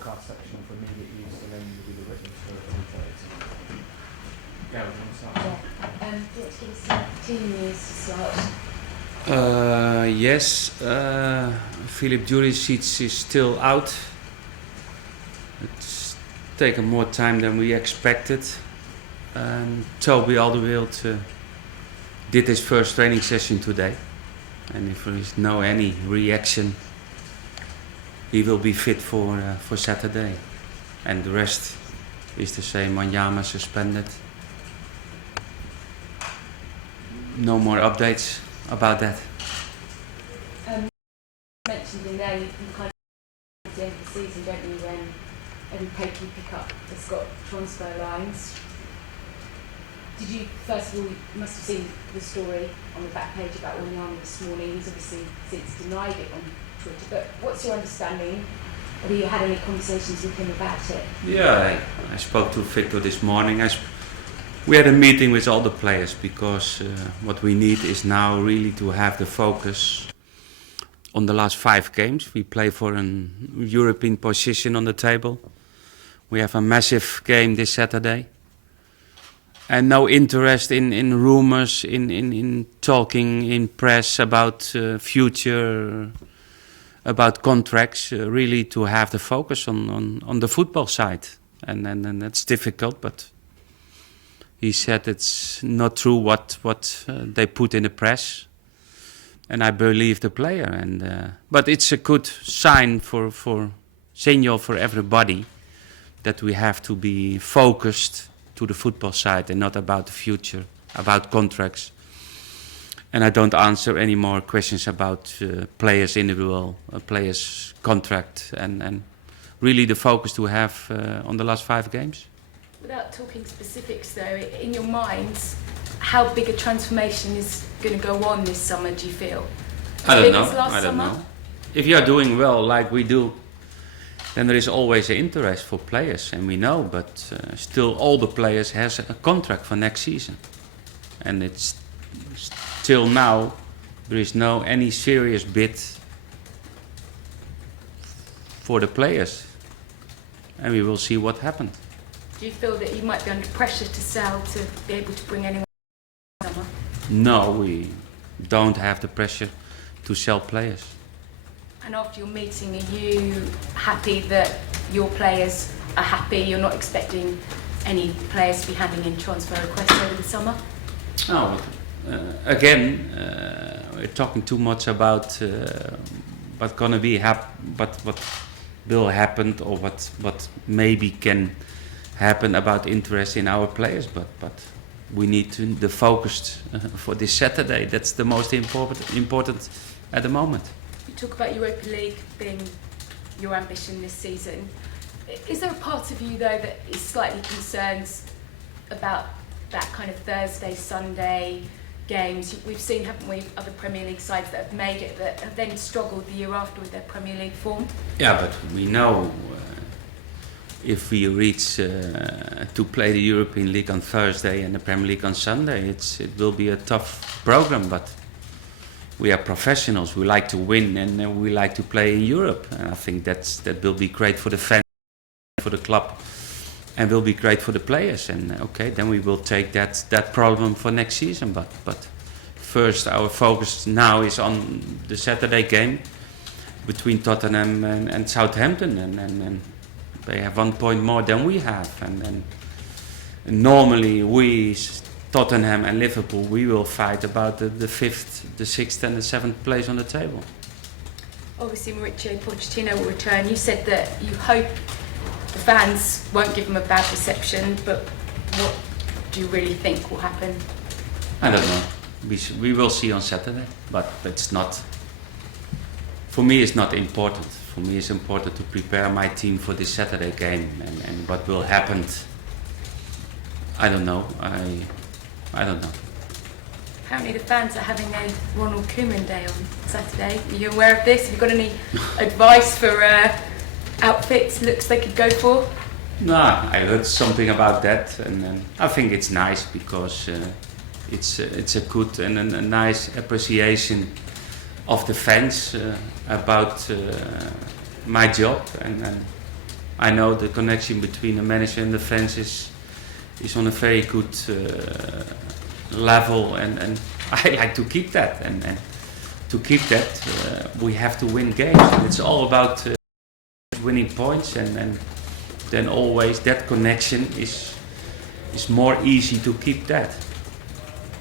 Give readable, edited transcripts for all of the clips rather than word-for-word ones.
podcast section for immediate use, and then you'll do the written for replays. Gareth, on the start. Yeah. Do you want to give us some team news to start? Yes, Filip Juricic is still out. It's taken more time than we expected. Toby Alderweireld did his first training session today, and if there is any reaction, he will be fit for Saturday. And the rest is the same. Wanyama suspended. No more updates about that. You mentioned in there you kind of at the end of the season, don't you, when every paper you pick up has got transfer lines. Did you, first of all, you must have seen the story on the back page about Wanyama this morning. He's obviously since denied it on Twitter, but what's your understanding? Have you had any conversations with him about it? Yeah, I spoke to Victor this morning. We had a meeting with all the players because what we need is now really to have the focus on the last 5 games. We play for an European position on the table. We have a massive game this Saturday. And no interest in rumors, in talking in press about future, about contracts. Really to have the focus on the football side. And that's difficult, but he said it's not true what they put in the press, and I believe the player. But it's a good sign signal for everybody that we have to be focused to the football side and not about the future, about contracts. And I don't answer any more questions about players' individual, players' contract, and really the focus to have on the last 5 games. Without talking specifics though, in your minds, how big a transformation is going to go on this summer, do you feel? I don't know. If you are doing well like we do, then there is always an interest for players, and we know, but still all the players has a contract for next season. And it's till now, there is no any serious bid for the players. And we will see what happens. Do you feel that you might be under pressure to sell to be able to bring anyone summer? No, we don't have the pressure to sell players. And after your meeting, are you happy that your players are happy? You're not expecting any players to be handing in transfer requests over the summer? No, again, we're talking too much about what's gonna be what will happen, or what maybe can happen about interest in our players, but we need to the focus for this Saturday. That's the most important at the moment. You talk about Europa League being your ambition this season. Is there a part of you though that is slightly concerned about that kind of Thursday, Sunday games? We've seen, haven't we, other Premier League sides that have made it that have then struggled the year after with their Premier League form? Yeah, but we know if we reach to play the European League on Thursday and the Premier League on Sunday, it will be a tough program, but we are professionals. We like to win, and we like to play in Europe. And I think that will be great for the fans, for the club, and will be great for the players. And okay, then we will take that problem for next season. But first, our focus now is on the Saturday game between Tottenham and Southampton, and they have 1 point more than we have. And normally we, Tottenham and Liverpool, we will fight about the 5th, the 6th and the 7th place on the table. Obviously Mauricio Pochettino will return. You said that you hope the fans won't give him a bad reception, but what do you really think will happen? I don't know. We will see on Saturday, but it's not, for me it's not important. For me it's important to prepare my team for this Saturday game, and what will happen, I don't know. I don't know. Apparently the fans are having a Ronald Koeman day on Saturday. Are you aware of this? Have you got any advice for outfits, looks they could go for? No, I heard something about that, and I think it's nice because it's a good and a nice appreciation of the fans about my job, and I know the connection between the manager and the fans is on a very good level, and I like to keep that. And to keep that, we have to win games. And it's all about winning points, and then always that connection is more easy to keep that.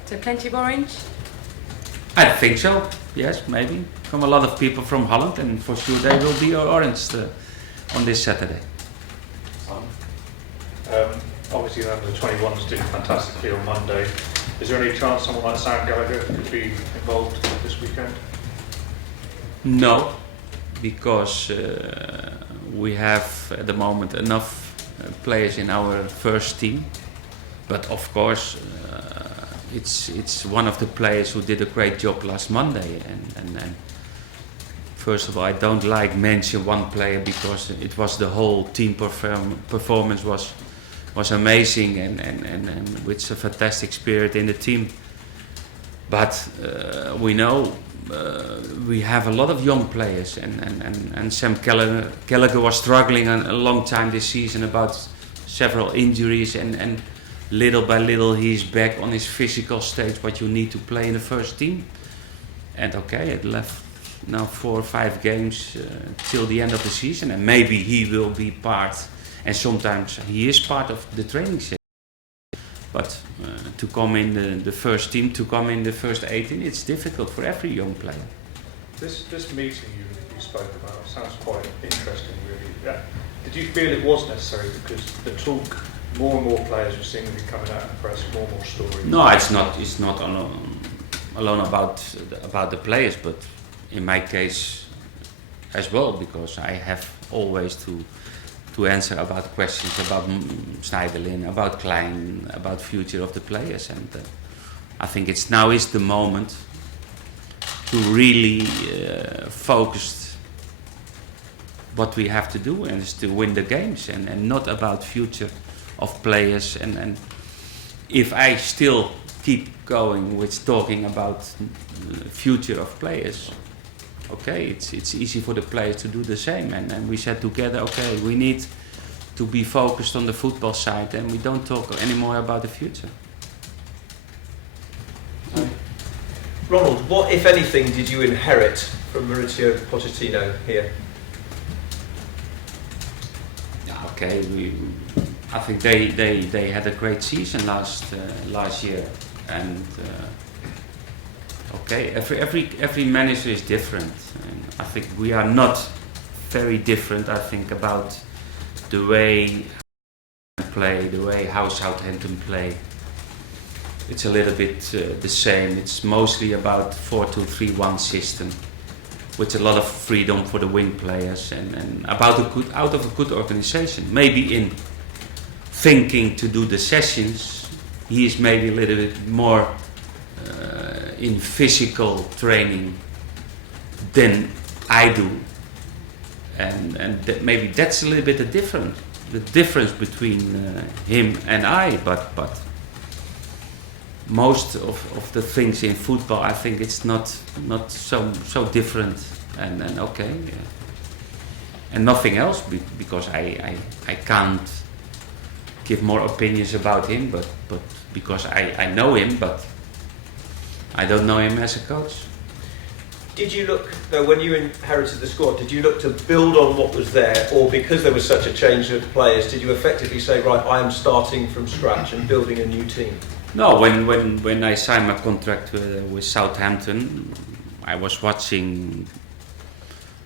So plenty of orange? I think so, yes, maybe. From a lot of people from Holland, and for sure they will be orange on this Saturday. Obviously the under-21s did fantastically on Monday. Is there any chance someone like Sam Gallagher could be involved this weekend? No, because we have at the moment enough players in our first team. But of course, it's one of the players who did a great job last Monday. And first of all, I don't like mention one player because it was the whole team performance was amazing and with a fantastic spirit in the team. But we know we have a lot of young players, and Sam Gallagher was struggling a long time this season about several injuries, and little by little he's back on his physical stage what you need to play in the first team. And okay, it left now 4 or 5 games till the end of the season, and maybe he will be part, and sometimes he is part of the training session. But to come in the first team, to come in the first 18, it's difficult for every young player. This meeting you spoke about sounds quite interesting, really. Yeah. Did you feel it was necessary because the talk, more and more players were seemingly coming out in the press, more and more stories? No, it's not alone about the players, but in my case as well, because I have always to answer about questions about Schneiderlin, about Klein, about future of the players, and I think now is the moment to really focus what we have to do, and is to win the games, and not about future of players. And if I still keep going with talking about future of players, okay, it's easy for the players to do the same, and we said together, okay, we need to be focused on the football side, and we don't talk anymore about the future. Ronald, what, if anything, did you inherit from Mauricio Pochettino here? Okay, I think they had a great season last year, and okay, every manager is different, and I think we are not very different. I think about the way play, the way how Southampton play. It's a little bit the same. It's mostly about 4-2-3-1 system, with a lot of freedom for the wing players, and about out of a good organization. Maybe in thinking to do the sessions, he is maybe a little bit more in physical training than I do, and maybe that's a little bit the difference between him and I. But most of the things in football, I think it's not so different, and okay, and nothing else, because I can't give more opinions about him, but because I know him, but I don't know him as a coach. Did you look, though, when you inherited the squad, did you look to build on what was there, or because there was such a change of players, did you effectively say, right, I am starting from scratch and building a new team? No, when I signed my contract with Southampton, I was watching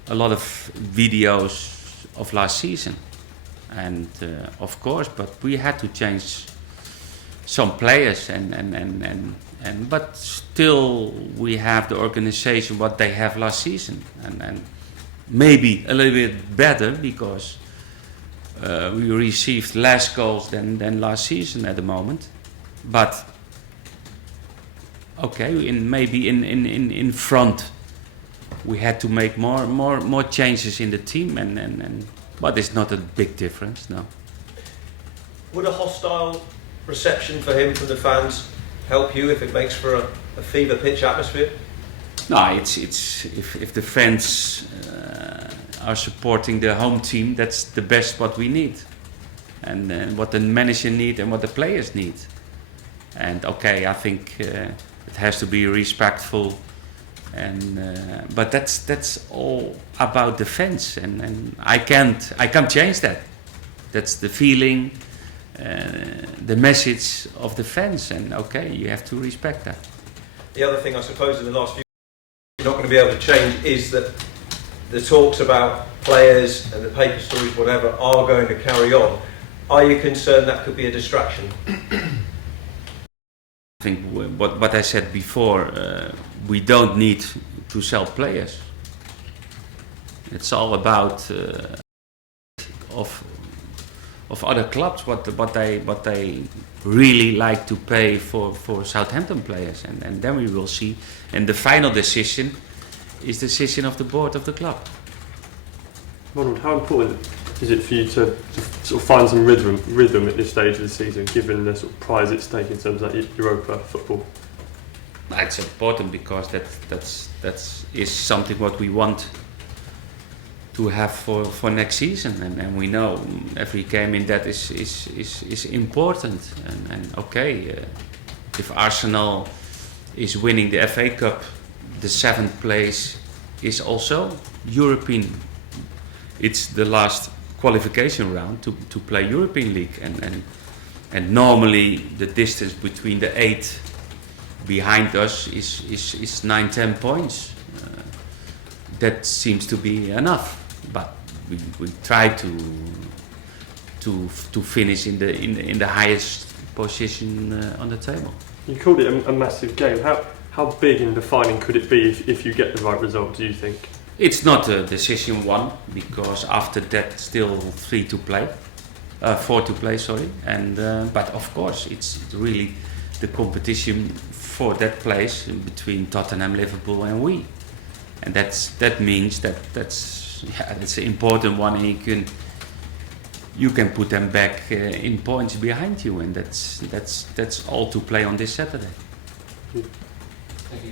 a lot of videos of last season, and of course, but we had to change some players, but still we have the organization what they have last season, and maybe a little bit better, because we received less goals than last season at the moment. But okay, maybe in front we had to make more changes in the team, but it's not a big difference, no. Would a hostile reception for him from the fans help you if it makes for a fever pitch atmosphere? No, it's if the fans are supporting the home team, that's the best what we need, and what the manager need and what the players need. And okay, I think it has to be respectful, and but that's all about the fans, and I can't change that. That's the feeling, the message of the fans, and okay, you have to respect that. The other thing I suppose in the last few you're not going to be able to change is that the talks about players and the paper stories, whatever, are going to carry on. Are you concerned that could be a distraction? I think what I said before, we don't need to sell players. It's all about of other clubs, what they really like to pay for Southampton players, and then we will see. And the final decision is the decision of the board of the club. Ronald, how important is it for you to sort of find some rhythm at this stage of the season, given the sort of prize at stake in terms of that Europa football? It's important because that is something what we want to have for next season, and we know every game in that is important. And okay, if Arsenal is winning the FA Cup, the 7th place is also European. It's the last qualification round to play European League, and normally the distance between the 8 behind us is 9-10 points. That seems to be enough, but we try to finish in the highest position on the table. You called it a massive game. How big and defining could it be if you get the right result, do you think? It's not a decision one, because after that still 4 to play, sorry. And but of course it's really the competition for that place between Tottenham, Liverpool, and we. And that means that's an important one, and you can put them back in points behind you, and that's all to play on this Saturday. Thank you.